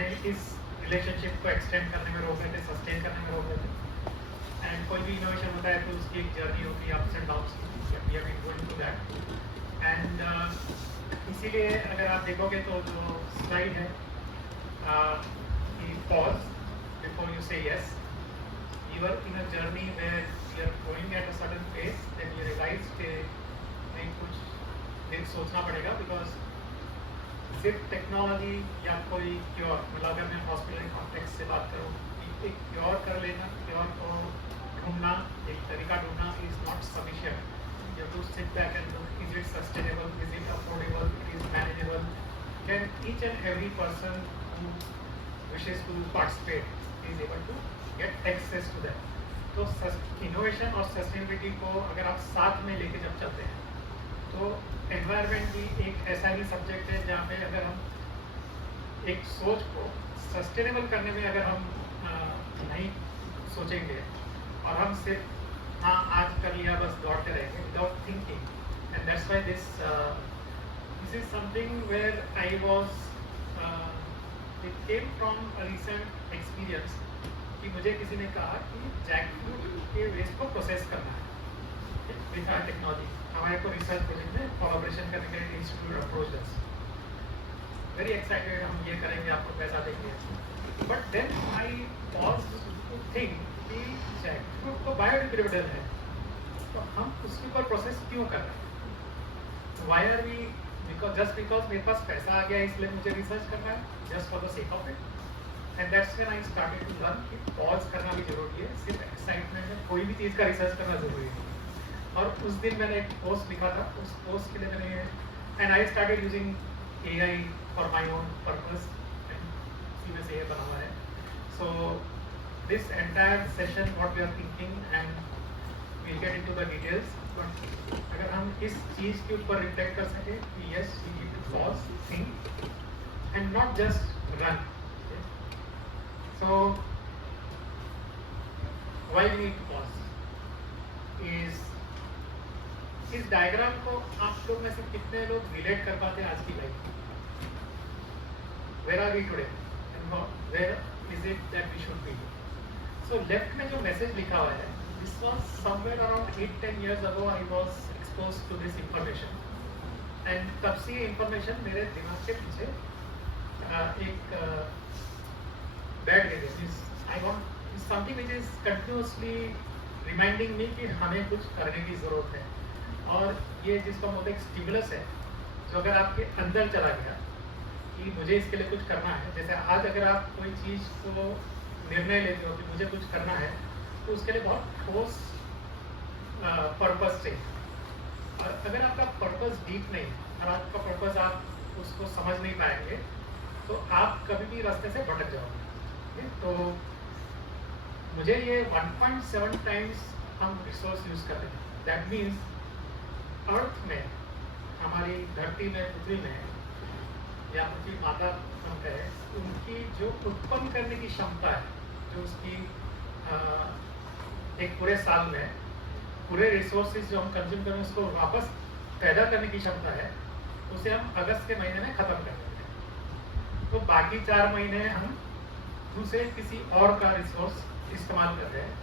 हमें इस रिलेशनशिप को एक्सटेंड करने में रोक रहे थे, सस्टेन करने में रोक रहे थे। एंड कोई भी इनोवेशन होता है तो उसकी एक जर्नी होती है, अप्स एंड डाउन्स की, we have been going to that. And इसीलिए अगर आप देखोगे तो जो स्लाइड है कि pause before you say yes, you are in a journey where you are going at a certain pace, then you realize कि नहीं, कुछ देर सोचना पड़ेगा, बिकॉज सिर्फ टेक्नोलॉजी या कोई क्योर, मतलब अगर मैं हॉस्पिटल कॉन्टेक्स्ट से बात करूँ, एक क्योर कर लेना, क्योर को ढूंढना, एक तरीका ढूंढना is not sufficient. You have to sit back and look, is it sustainable, is it affordable, it is manageable, can each and every person who wishes to participate is able to get access to that. तो innovation और sustainability को अगर आप साथ में लेके जब चलते हैं तो एनवायरनमेंट भी एक ऐसा ही सब्जेक्ट है जहाँ पे अगर हम एक सोच को सस्टेनेबल करने में अगर हम नहीं सोचेंगे और हम सिर्फ हाँ आज कर लिया बस दौड़ते रहेंगे without thinking, and that's why this is something where I was, it came from a recent experience कि मुझे किसी ने कहा कि जैकफ्रूट के वेस्ट को प्रोसेस करना है विद आवर टेक्नोलॉजी। हमारे को रिसर्च प्रोजेक्ट में कोलैबोरेशन करने के लिए institute approach us, very excited, हम ये करेंगे, आपको पैसा देंगे। But then I pause to think कि जैकफ्रूट तो बायोडिग्रेडेबल है, तो हम उसके ऊपर प्रोसेस क्यों कर रहे हैं? वाई आर वी, बिकॉज मेरे पास पैसा आ गया इसलिए मुझे रिसर्च करना है, just for the sake of it. And that's when I started to learn कि पॉज करना भी जरूरी है, सिर्फ एक्साइटमेंट में कोई भी चीज़ का रिसर्च करना जरूरी है। और उस दिन मैंने एक पोस्ट लिखा था, उस पोस्ट के लिए मैंने, and I started using AI for my own purpose, इसी में से ये बना हुआ है। So this entire session what we are thinking, and we'll get into the details, but अगर हम इस चीज़ के ऊपर रिफ्लेक्ट कर सके कि yes we need to pause, think and not just run. So, why we need to pause is, इस diagram को आप लोग में से कितने लोग रिलेट कर पाते हैं आज की life? Where are we today and where is it that we should be? So left में जो मैसेज लिखा हुआ है, this was somewhere around 8-10 years ago I was exposed to this information, and तब से ये information मेरे दिमाग के पीछे एक बैठ गई है। I want something which is continuously reminding me कि हमें कुछ करने की ज़रूरत है, और ये जिसको हम बोलते हैं स्टिमुलस है, जो अगर आपके अंदर चला गया कि मुझे इसके लिए कुछ करना है, जैसे आज अगर आप कोई चीज़ को निर्णय लेते हो कि मुझे कुछ करना है, तो उसके लिए बहुत ठोस पर्पस चाहिए। और अगर आपका पर्पस डीप नहीं और आपका पर्पस आप उसको समझ नहीं पाएंगे तो आप कभी भी रास्ते से भटक जाओगे। तो मुझे ये 1.7 टाइम्स हम रिसोर्स यूज कर रहे हैं, दैट मीन्स अर्थ में, हमारी धरती में, पृथ्वी में, या पृथ्वी माता हम कहें, उनकी जो उत्पन्न करने की क्षमता है, जो उसकी एक पूरे साल में पूरे रिसोर्सेज जो हम कंज्यूम करें उसको वापस पैदा करने की क्षमता है, उसे हम अगस्त के महीने में ख़त्म कर देते हैं। तो बाकी 4 महीने हम दूसरे किसी और का रिसोर्स इस्तेमाल कर रहे हैं।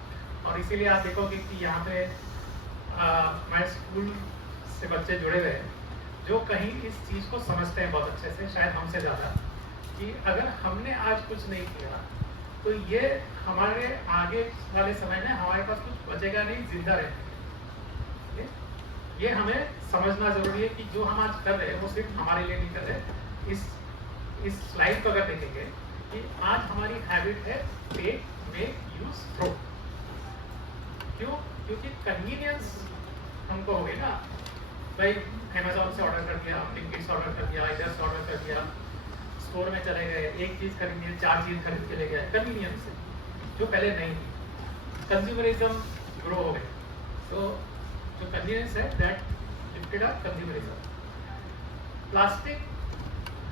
और इसीलिए आप देखोगे कि यहाँ पे हमारे स्कूल से बच्चे जुड़े हुए हैं जो कहीं इस चीज़ को समझते हैं बहुत अच्छे से, शायद हमसे ज़्यादा, कि अगर हमने आज कुछ नहीं किया तो ये हमारे आगे वाले समय में हमारे पास कुछ बचेगा नहीं, जिंदा रहने। ये हमें समझना ज़रूरी है कि जो हम आज कर रहे हैं वो सिर्फ हमारे लिए नहीं कर रहे। इस स्लाइड को अगर देखेंगे कि आज हमारी हैबिट है टेक, मेक, यूज, थ्रो। क्यों? क्योंकि कन्वीनियंस हमको हो गई ना, भाई अमेजोन से ऑर्डर कर दिया, ब्लिंकिट से ऑर्डर कर दिया, इधर से ऑर्डर कर दिया, स्टोर में चले गए, एक चीज़ खरीदनी है 4 चीज़ खरीद के ले गए, कन्वीनियंस है जो पहले नहीं थी। कंज्यूमरिज्म ग्रो हो गए, तो जो कन्वीनियंस है that lifted up consumerism. Plastic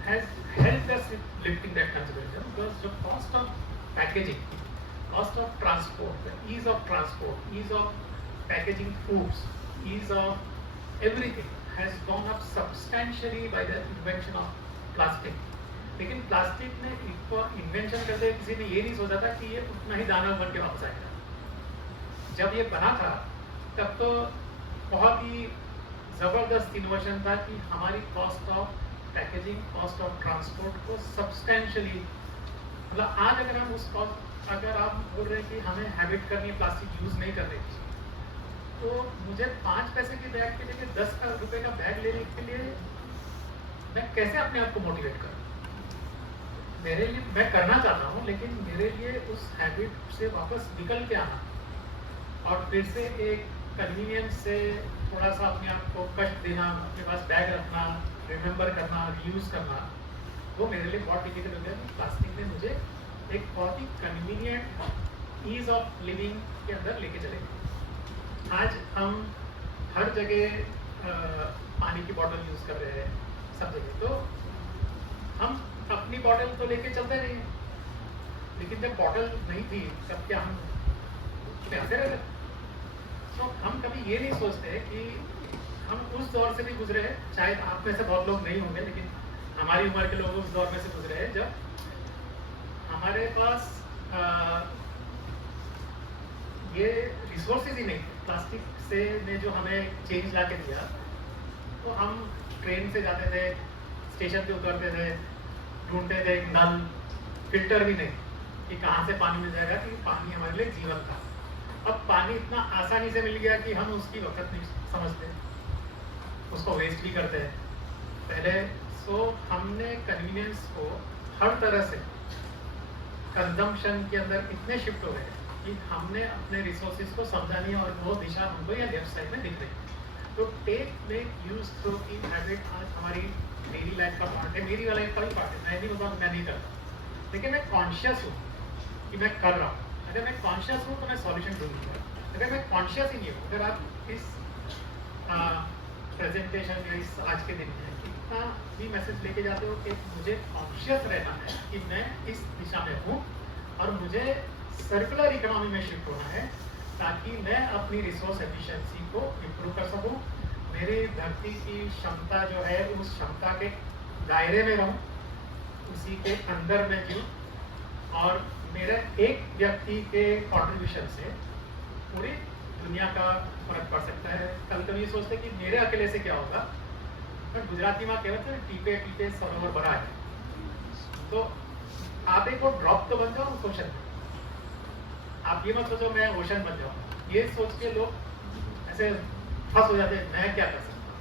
has helped us in lifting that consumerism because the cost of packaging, cost of transport, the ease of transport, ease of packaging foods, ease of everything has gone up substantially by the invention of plastic. लेकिन plastic ने invention करते किसी ने ये नहीं सोचा था कि ये उतना ही दानव बन के वापस आएगा। जब ये बना था तब तो बहुत ही ज़बरदस्त इनोवेशन था कि हमारी cost of packaging, cost of transport को सब्सटेंशियली, मतलब आज अगर हम उस कॉस्ट, अगर आप बोल रहे हैं कि हमें हैबिट करनी है प्लास्टिक यूज़ नहीं करने की, तो मुझे 5 पैसे के बैग के लिए 10 रुपए का बैग लेने के लिए मैं कैसे अपने आप को मोटिवेट करूं? मेरे लिए, मैं करना चाहता हूं, लेकिन मेरे लिए उस हैबिट से वापस निकल के आना और फिर से एक कन्वीनियंस से थोड़ा सा अपने आप को कष्ट देना, अपने पास बैग रखना, रिमेंबर करना, रीयूज करना, वो मेरे लिए बहुत डिफिकल्ट हो गया। प्लास्टिक ने मुझे एक बहुत ही कन्वीनियंट ईज ऑफ लिविंग के अंदर लेके चले गए। आज हम हर जगह पानी की बोतल यूज़ कर रहे हैं, सब जगह। तो हम अपनी बोतल तो लेके चलते नहीं, लेकिन जब बोतल नहीं थी तब क्या हम प्यासे रह गए? तो हम कभी ये नहीं सोचते कि हम उस दौर से भी गुजरे हैं। शायद आप में से बहुत लोग नहीं होंगे, लेकिन हमारी उम्र के लोग उस दौर में से गुजरे हैं जब हमारे पास ये रिसोर्सेज ही नहीं थे। प्लास्टिक से ने जो हमें चेंज ला के दिया, तो हम ट्रेन से जाते थे, स्टेशन पे उतरते थे, ढूंढते थे नल, फिल्टर भी नहीं कि कहाँ से पानी मिल जाएगा, कि पानी हमारे लिए जीवन था। अब पानी इतना आसानी से मिल गया कि हम उसकी वक्त नहीं समझते, उसको वेस्ट भी करते हैं पहले। सो हमने कन्वीनियंस को हर तरह से कंजम्पशन के अंदर इतने शिफ्ट हो गए कि हमने अपने रिसोर्सेज को समझा नहीं, और वो दिशा हमको या लेफ्ट साइड में दिख रही है। तो टेक मेक यूज थ्रो की हैबिट आज हमारी डेली लाइफ का पार्ट है, मेरी लाइफ का भी पार्ट है। मैं नहीं बताऊँ मैं नहीं करता, लेकिन मैं कॉन्शियस हूँ कि मैं कर रहा हूँ। अगर मैं कॉन्शियस हूँ तो मैं सॉल्यूशन ढूंढूंगा। अगर मैं कॉन्शियस ही नहीं हूँ, अगर आप इस प्रेजेंटेशन या इस आज के दिन में इतना भी मैसेज लेके जाते हो कि मुझे कॉन्शियस रहना है कि मैं इस दिशा में हूँ और मुझे सर्कुलर इकोनॉमी में शिफ्ट होना है, ताकि मैं अपनी रिसोर्स एफिशिएंसी को इम्प्रूव कर सकूँ, मेरी धरती की क्षमता जो है उस क्षमता के दायरे में रहूँ, उसी के अंदर मैं जीऊँ, और मेरे एक व्यक्ति के कंट्रीब्यूशन से पूरी दुनिया का फर्क पड़ सकता है। कभी कभी ये सोचते कि मेरे अकेले से क्या होगा, पर गुजराती में कहते हैं टीपे टीपे सरोवर भरा है। तो आप एक और ड्रॉप तो बन जाओ उस ओशन में। आप ये मत सोचो मैं ओशन बन जाऊँ, ये सोच के लोग ऐसे फंस हो जाते हैं, मैं क्या कर सकता हूँ।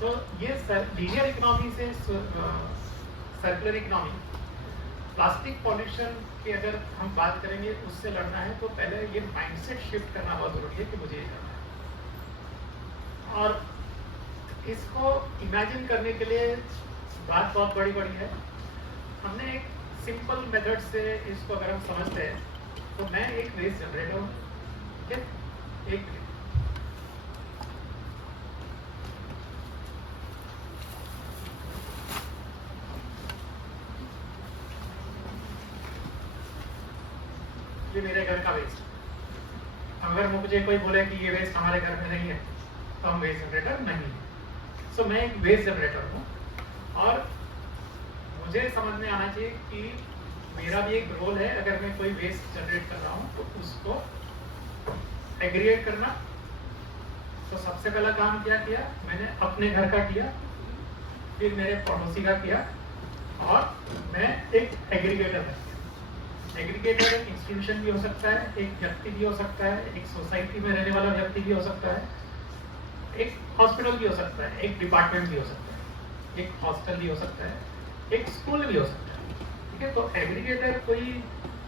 तो ये लीनियर इकोनॉमी से सर्कुलर इकोनॉमी, प्लास्टिक पॉल्यूशन की अगर हम बात करेंगे उससे लड़ना है, तो पहले ये माइंडसेट शिफ्ट करना बहुत जरूरी है कि मुझे ये करना है। और इसको इमेजिन करने के लिए बात बहुत बड़ी बड़ी है। हमने एक सिंपल मेथड से इसको अगर हम समझते हैं, तो मैं एक वेस्ट जनरेटर हूँ, ठीक है? एक ये मेरे घर का वेस्ट, अगर मुझे कोई बोले कि ये वेस्ट हमारे घर में नहीं है, तो हम वेस्ट जनरेटर नहीं है। सो मैं एक वेस्ट जनरेटर हूँ, और मुझे समझ में आना चाहिए कि मेरा भी एक रोल है। अगर मैं कोई वेस्ट जनरेट कर रहा हूँ तो उसको एग्रीगेट करना। तो सबसे पहला काम क्या किया मैंने, अपने घर का किया, फिर मेरे पड़ोसी का किया, और मैं एक एग्रीगेटर है। एग्रीगेटर एक इंस्टीट्यूशन भी हो सकता है, एक व्यक्ति भी हो सकता है, एक सोसाइटी में रहने वाला व्यक्ति भी हो सकता है, एक हॉस्पिटल भी हो सकता है, एक डिपार्टमेंट भी हो सकता है, एक हॉस्टल भी हो सकता है, एक स्कूल भी हो सकता है। ठीक है, तो एग्रीगेटर कोई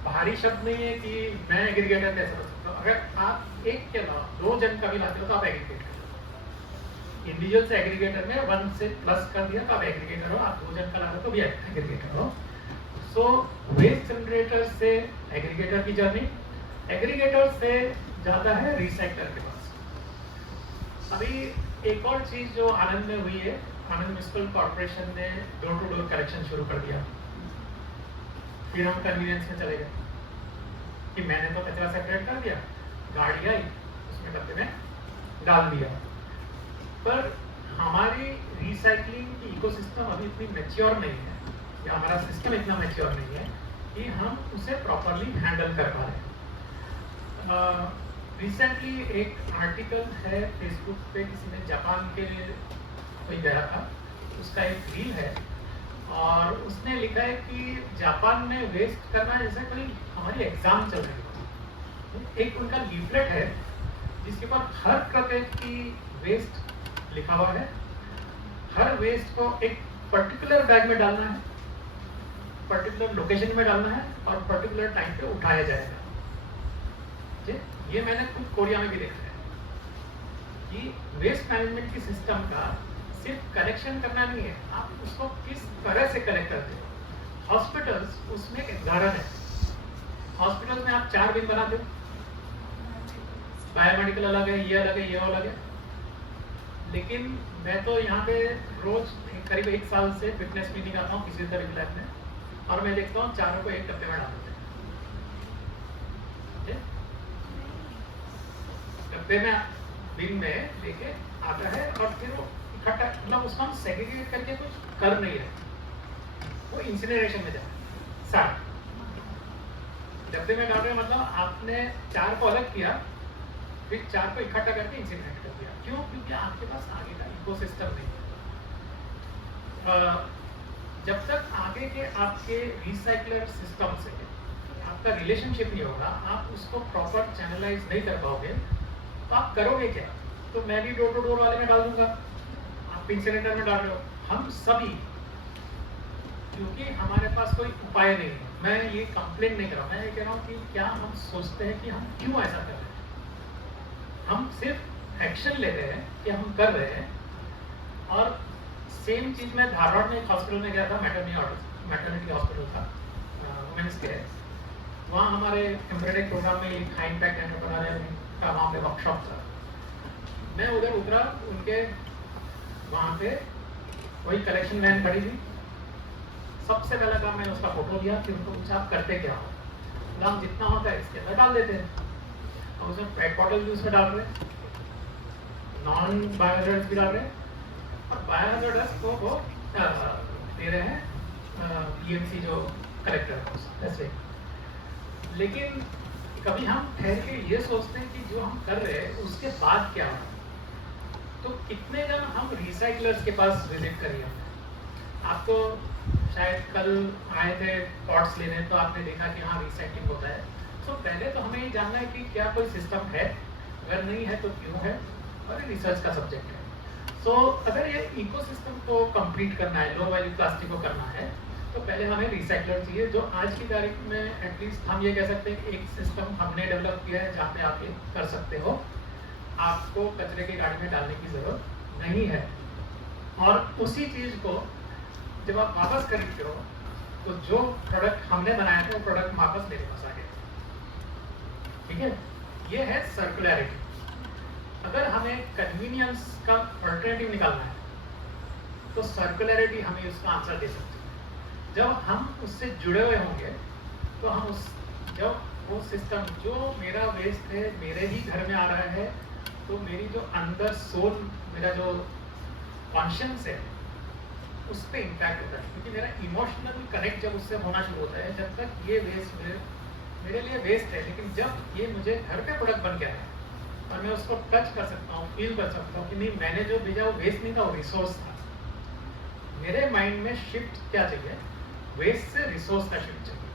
भारी शब्द नहीं है कि मैं एग्रीगेटर कैसे हो सकता हूँ। अगर आप एक के अलावा 2 जन का भी लाते हो तो आप एग्रीगेटर हो। इंडिविजुअल से एग्रीगेटर में 1 से प्लस कर दिया तो आप एग्रीगेटर हो, आप 2 जन का लाते हो तो भी एग्रीगेटर हो। सो वेस्ट जनरेटर से एग्रीगेटर की जर्नी, एग्रीगेटर से ज़्यादा है रिसाइकलर के पास। अभी एक और चीज़ जो आनंद में हुई है, आनंद म्युनिसिपल कॉर्पोरेशन ने डोर टू डोर कलेक्शन शुरू कर दिया। फिर हम कन्वीनियंस में चले गए कि मैंने तो कचरा सेपरेट कर दिया, गाड़ी आई उसमें डब्बे में डाल दिया, पर हमारी रिसाइकलिंग की इकोसिस्टम अभी इतनी मैच्योर नहीं है या हमारा सिस्टम इतना मैच्योर नहीं है कि हम उसे प्रॉपरली हैंडल कर पा रहे हैं। रिसेंटली एक आर्टिकल है फेसबुक पे, किसी ने जापान के कोई गया था, उसका एक रील है और उसने लिखा है कि जापान में वेस्ट करना जैसे कोई हमारी एग्जाम चल रही है। एक उनका लीफलेट है जिसके ऊपर हर प्रकार की वेस्ट लिखा हुआ है। हर वेस्ट को एक पर्टिकुलर बैग में डालना है, पर्टिकुलर लोकेशन में डालना है और पर्टिकुलर टाइम पे उठाया जाएगा। ये मैंने खुद कोरिया में भी देखा है कि वेस्ट मैनेजमेंट की सिस्टम का सिर्फ कलेक्शन करना नहीं है, आप उसको किस तरह से कलेक्ट करते हो। हॉस्पिटल्स उसमें एक उदाहरण है। हॉस्पिटल्स में आप 4 बिल बनाते हो, बायोमेडिकल अलग है, ये अलग है, ये अलग है। लेकिन मैं तो यहाँ पे रोज करीब 1 साल से फिटनेस मीटिंग आता हूँ किसी तरह की लैब में, और मैं देखता हूँ चारों को एक डब्बे में डाल देते हैं। डब्बे में बिल में लेके आता है और फिर वो इकट्ठा, मतलब उसको हम सेग्रीगेट करके कुछ कर नहीं रहे, वो इंसिनरेशन में जाए। सारा डब्बे में डाल रहे मतलब आपने 4 को अलग किया, फिर 4 को इकट्ठा करके इंसिनरेट कर दिया। क्यों? क्योंकि आपके पास आगे का इकोसिस्टम नहीं है। जब तक आगे के आपके रिसाइकलर सिस्टम से आपका रिलेशनशिप नहीं होगा, आप उसको प्रॉपर चैनलाइज नहीं कर पाओगे, तो आप करोगे क्या? तो मैं भी डोर टू डोर वाले में डाल दूंगा, आप इंसिनरेटर में डाल रहे हो, हम सभी, क्योंकि हमारे पास कोई उपाय नहीं है। मैं ये कंप्लेन नहीं कर रहा, मैं ये कह रहा हूँ कि क्या हम सोचते हैं कि हम क्यों ऐसा कर रहे हैं। हम सिर्फ एक्शन ले रहे हैं कि हम कर रहे हैं। और सेम चीज मैं धारवाड़ में एक हॉस्पिटल में गया था, मैटरनिटी हॉस्पिटल था, वुमेन्स केयर। वहाँ हमारे एम्ब्रॉयडरी प्रोग्राम में एक हाई इम्पैक्ट एंटरप्रेन्योर का वहाँ पे वर्कशॉप था। मैं उधर उतरा, उनके वहाँ पे वही कलेक्शन वैन खड़ी थी। सबसे पहला काम मैंने उसका फोटो लिया, फिर उनको पूछा आप करते क्या हो। हम जितना होता है इसके अंदर डाल देते हैं, और उसमें पेट बॉटल भी उसमें डाल रहे हैं, नॉन बायोहजार्ड्स भी डाल रहे हैं, और बायोहजार्ड्स को वो दे रहे हैं बीएमसी जो कलेक्टर ऐसे। लेकिन कभी हम ठहर के ये सोचते हैं कि जो हम कर रहे हैं उसके बाद क्या हो। तो कितने जन हम रिसाइकलर्स के पास विजिट करिए। आप तो शायद कल आए थे पॉट्स लेने, तो आपने देखा कि हाँ रिसाइकलिंग होता है। तो पहले तो हमें ये जानना है कि क्या कोई सिस्टम है, अगर नहीं है तो क्यों है, और ये रिसर्च का सब्जेक्ट है। तो अगर ये इकोसिस्टम को कंप्लीट करना है, लो वैल्यू प्लास्टिक को करना है, तो पहले हमें रिसाइकलर चाहिए, जो आज की तारीख में एटलीस्ट हम ये कह सकते हैं एक सिस्टम हमने डेवलप किया है जहाँ पे आप ये कर सकते हो। आपको कचरे की गाड़ी में डालने की जरूरत नहीं है। और उसी चीज को जब आप वापस खरीदते हो, तो जो प्रोडक्ट हमने बनाया था वो प्रोडक्ट वापस मेरे पास आ गया। ठीक है, ये है सर्कुलरिटी। अगर हमें कन्वीनियंस का अल्टरनेटिव निकालना है, तो सर्कुलरिटी हमें उसका आंसर दे सकती है। जब हम उससे जुड़े हुए होंगे, तो हम जब वो सिस्टम जो मेरा वेस्ट है मेरे ही घर में आ रहा है, तो मेरी जो अंदर सोल, मेरा जो कॉन्शियस है, उस पर इम्पैक्ट होता है। क्योंकि मेरा इमोशनल कनेक्ट जब उससे होना शुरू होता है, जब तक ये वेस्ट मेरे लिए वेस्ट है, लेकिन जब ये मुझे घर पे प्रोडक्ट बन गया है और मैं उसको टच कर सकता हूँ, फील कर सकता हूँ कि नहीं, मैंने जो भेजा वो वेस्ट नहीं था, वो रिसोर्स था। मेरे माइंड में शिफ्ट क्या चाहिए, वेस्ट से रिसोर्स का शिफ्ट चाहिए।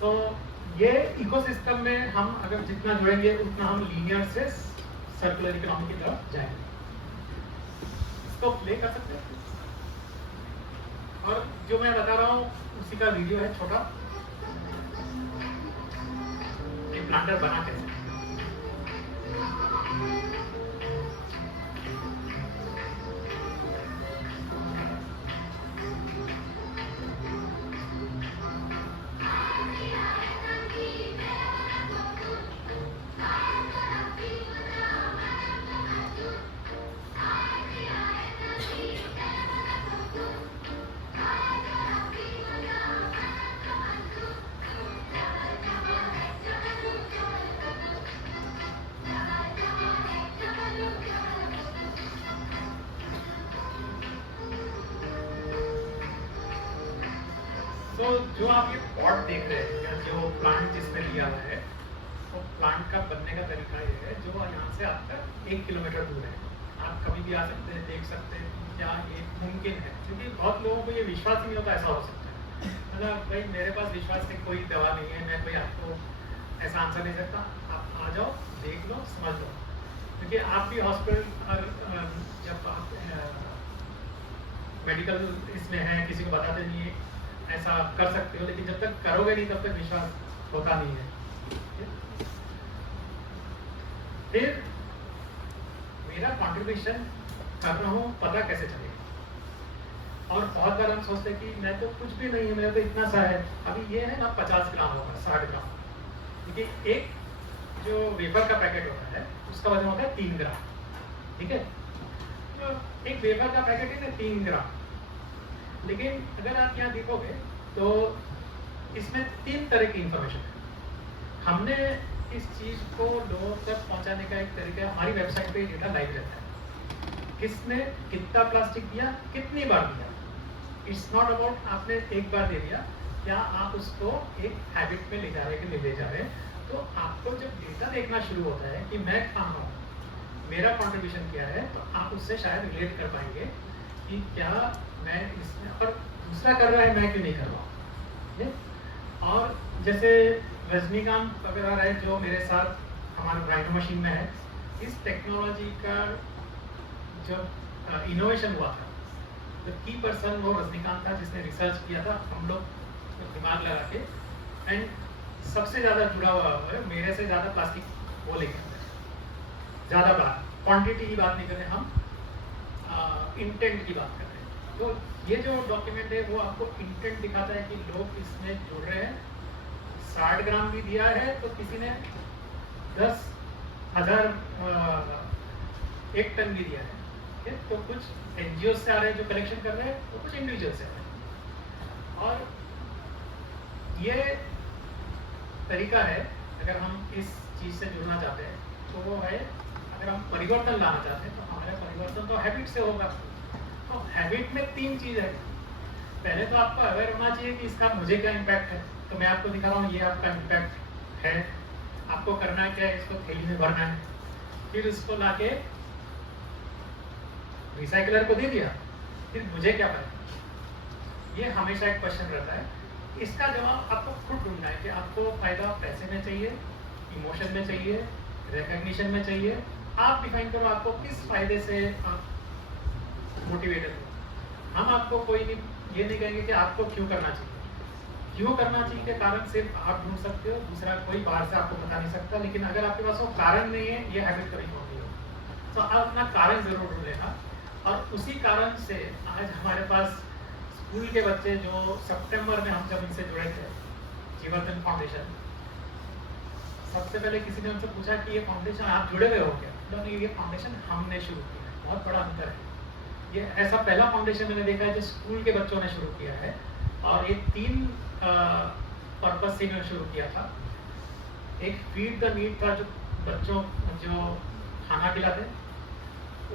तो ये इकोसिस्टम में हम अगर जितना जुड़ेंगे उतना हम लीनियर से सर्कुलर इकोनॉमी की तरफ जाएंगे। इसको प्ले कर सकते हैं। और जो मैं बता रहा हूँ उसी का वीडियो है छोटा, ये प्लांटर बना कैसे। सो जो आप ये पॉट देख रहे हैं या जो प्लांट जिसमें लिया हुआ है, वो प्लांट का बनने का तरीका ये है, जो यहाँ से आपका 1 किलोमीटर दूर है। आप कभी भी आ सकते हैं, देख सकते हैं कि क्या ये मुमकिन है, क्योंकि बहुत लोगों को ये विश्वास ही नहीं होता ऐसा हो सकता है। मतलब भाई मेरे पास विश्वास की कोई दवा नहीं है, मैं कोई आपको ऐसा आंसर नहीं सकता, आप आ जाओ, देख लो, समझ लो। क्योंकि आप भी हॉस्पिटल और जब आप मेडिकल इसमें हैं, किसी को बताते नहीं है, ऐसा कर सकते हो, लेकिन जब तक करोगे नहीं तब तक विश्वास होता नहीं है। फिर मेरा कंट्रीब्यूशन कर रहा हूँ, पता कैसे चलेगा? और बहुत बार हम सोचते हैं कि मैं तो कुछ भी नहीं है, मेरा तो इतना सा है। अभी ये है ना 50 ग्राम होगा, 60 ग्राम, क्योंकि एक जो वेफर का पैकेट होता है उसका वजन होता है 3 ग्राम, ठीक है? तो एक वेफर का पैकेट है ना 3 ग्राम, लेकिन अगर आप यहाँ देखोगे तो इसमें 3 तरह की इंफॉर्मेशन है। हमने इस चीज को लोगों तक पहुंचाने का एक तरीका हमारी वेबसाइट पे डेटा लाइव रहता है, किसने कितना प्लास्टिक दिया, कितनी बार दिया। इट्स नॉट अबाउट आपने एक बार दे दिया, क्या आप उसको एक हैबिट में ले जा रहे हैं कि नहीं ले जा रहे हैं। तो आपको जब डेटा देखना शुरू होता है कि मैं कहाँ हूँ, मेरा कंट्रीब्यूशन क्या है, तो आप उससे शायद रिलेट कर पाएंगे कि क्या मैं इसमें, और दूसरा कर रहा है मैं क्यों नहीं कर रहा हूँ। और जैसे रजनीकांत वगैरह है जो मेरे साथ हमारे राइनो मशीन में है, इस टेक्नोलॉजी का जब इनोवेशन हुआ था, तो की पर्सन वो रजनीकांत था जिसने रिसर्च किया था, हम लोग दिमाग लगा के, एंड सबसे ज़्यादा जुड़ा हुआ है, मेरे से ज़्यादा प्लास्टिक वो लेके ज़्यादा बात, क्वांटिटी की बात नहीं कर रहे हम, इंटेंट की बात कर रहे हैं। तो ये जो डॉक्यूमेंट है वो आपको इंटेंट दिखाता है कि लोग इसमें जुड़ रहे हैं। 60 ग्राम भी दिया है तो किसी ने 10,000 1 टन भी दिया है, ठीक है? तो कुछ एनजीओ से आ रहे हैं जो कलेक्शन कर रहे हैं, तो कुछ इंडिविजुअल से आ रहे हैं। और ये तरीका है, अगर हम इस चीज़ से जुड़ना चाहते हैं तो वो है, अगर हम परिवर्तन लाना चाहते हैं तो हमारा परिवर्तन तो हैबिट से होगा। तो हैबिट में 3 चीज़ है। पहले तो आपको अवेयर होना चाहिए कि इसका मुझे क्या इम्पैक्ट है। तो मैं आपको दिखा रहा हूँ, ये आपका इम्पैक्ट है। आपको करना क्या है, इसको थैली में भरना है, फिर इसको लाके रिसाइकलर को दे दिया, फिर मुझे क्या पता। ये हमेशा एक क्वेश्चन रहता है, इसका जवाब आपको खुद ढूंढना है कि आपको फायदा पैसे में चाहिए, इमोशन में चाहिए, रिकग्निशन में चाहिए। आप डिफाइन करो आपको किस फायदे से आप मोटिवेटेड हो। हम आपको कोई नहीं, ये नहीं कहेंगे कि आपको क्यों करना चाहिए। क्यों करना चाहिए के कारण सिर्फ आप ढूंढ सकते हो, दूसरा कोई बाहर से आपको बता नहीं सकता। लेकिन अगर आपके पास वो कारण नहीं है, ये हैबिट कभी होगी हो, तो आप अपना कारण जरूर ढूंढ लेना। और उसी कारण से आज हमारे पास स्कूल के बच्चे जो सितंबर में हम जब इनसे जुड़े थे, जीवर्धन फाउंडेशन, सबसे पहले किसी ने हमसे पूछा कि ये फाउंडेशन आप जुड़े हुए हो क्या? तो ये फाउंडेशन हमने शुरू किया है। बहुत बड़ा अंतर है। ये ऐसा पहला फाउंडेशन मैंने देखा है जो स्कूल के बच्चों ने शुरू किया है, और ये 3 पर्पस से इन्होंने शुरू किया था। एक फीड द नीड था, जो बच्चों जो खाना खिलाते हैं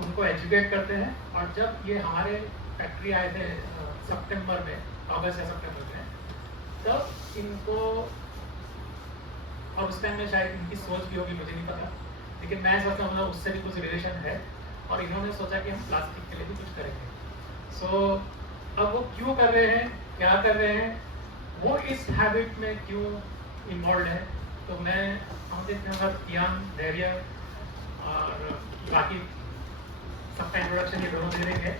उनको एजुकेट करते हैं। और जब ये हमारे फैक्ट्री आए थे सितंबर में, अगस्त या सितंबर में, तब इनको, और उस टाइम में शायद इनकी सोच भी होगी, मुझे नहीं पता, लेकिन मैं सोचता हूँ मतलब उससे भी कुछ रिलेशन है। और इन्होंने सोचा कि हम प्लास्टिक के लिए भी कुछ करेंगे। सो अब वो क्यों कर रहे हैं, क्या कर रहे हैं, वो इस हैबिट में क्यों इन्वॉल्व है, तो मैं हम देखते हैं कियान, धैर्य और बाकी सबका इंट्रोडक्शन ये दोनों दे देंगे।